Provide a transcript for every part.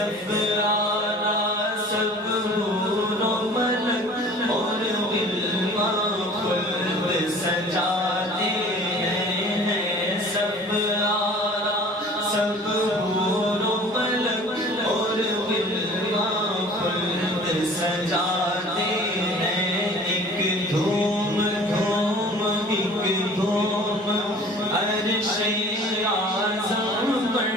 سب آنا سب حور و ملک اور غلمان خلد سجاتے ہیں، سب آنا سب حور و ملک اور غلمان خلد سجاتے ہیں، ایک دھوم دھوم ایک دھوم عرش اعظم پر،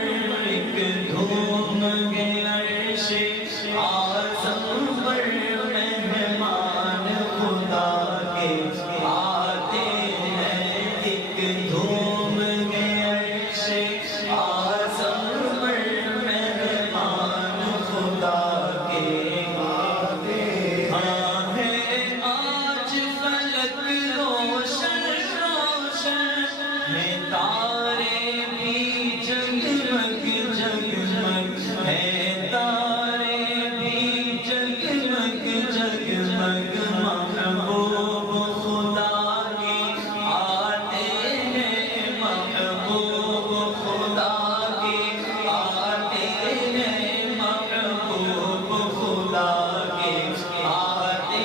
ایک دھوم عرش اعظم پر مہمان خدا کے آتے ہیں، ایک دھوم عرش اعظم پر مہمان خدا کے آتے ہیں، آج فلک روشن روشن ہے، تارے بھی جگمگ جگمگ ہے، تارے بھی جگمگ جگمگ محبوب خدا کے آتے ہیں، محبوب خدا کے آتے ہیں، محبوب خدا کے آتے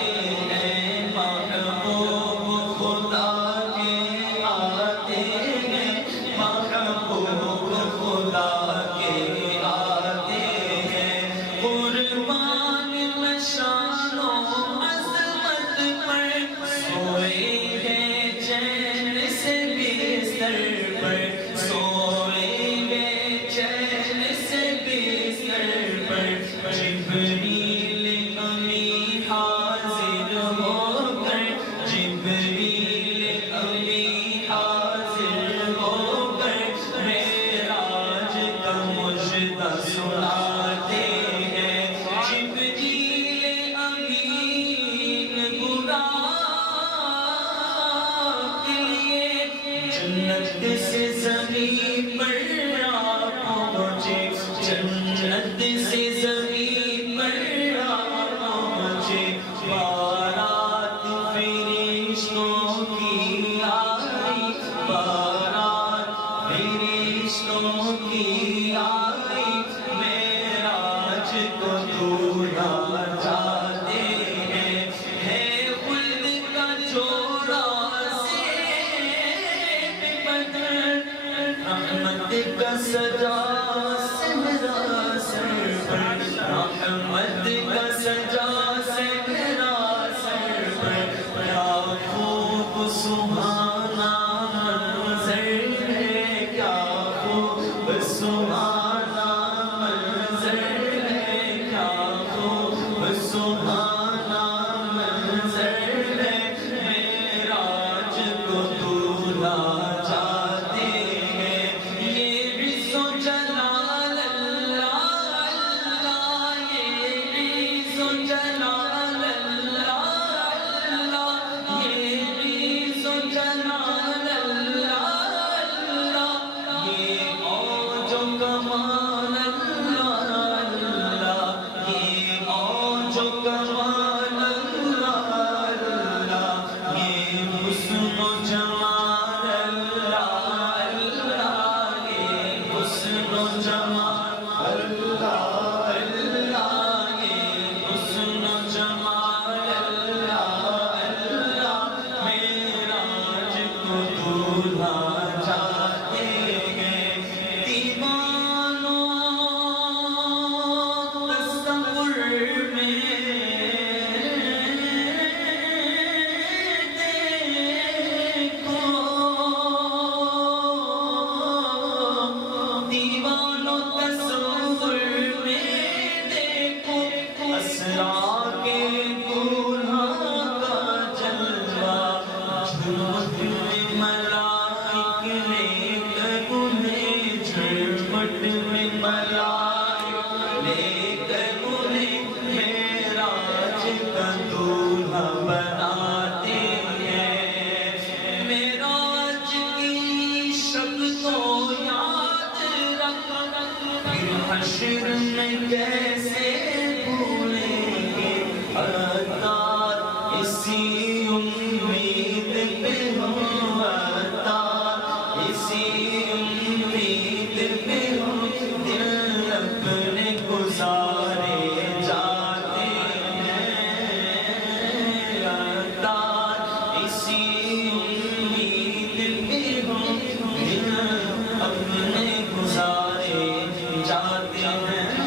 ہیں، محبوب خدا کے آتے ہیں، محبوب خدا کے آتے ہیں، قربان مشان و عظمت پر سوئے ہیں چین سے بستر پر، سوئے ہیں چین سے بستر پر، جبریل امی حاضر ہو کر، جبریل امی حاضر ہو کر معراج کا مجدہ سناتے ہیں، جبریل امین براق کے لیے جنت سے زمین پر آپ پہنچے، جنت سے زمین پر آپ پہنچے، بارات فرشتوں کی آئی، بارات فرشتوں کی آئی، معراج کو دولہا جاتے ہیں، ہے خلد کا جوڑا زیب بدر، رحمت کا سجا صحرا سر پر، رحمت کا سجا صحرا سر پر، کیا خوب سبحانہ منظر ہے، کیا خوب سبحانہ منظر ہے، کیا خوب سبحانہ منظر ہے، معراج کو دولہا جاتے ہیں، یہ عز و جلال اللہ اللہ، یہ عز و جلال اللہ اللہ، یہ عز و جلال اللہ اللہ، یہ اوج و کمال اللہ اللہ، یہ اوج و کمال اللہ اللہ، یہ حسن و جمال اللہ اللہ، یہ حسن و جمال اللہ اللہ، یہ حسن و جمال اللہ اللہ، معراج کو دولہا جاتے ہیں، دیوانوں تصور میں دیکھو، دیوانوں تصور میں دیکھو، اسرا کے دولہا کا جلوہ، جھوٹ میں ملائک لے کر انہیں، جھرمٹ میں ملائک لے کر انہیں معراج کا دولہا بناتے ہیں، معراج کی شب تو یاد رکھ، پھر حشر میں کیسے بھولیں گے، عطار اسی امید پہ ہوں، عطار اسی امید پہ ہوں، دل اپنے گزار ہیں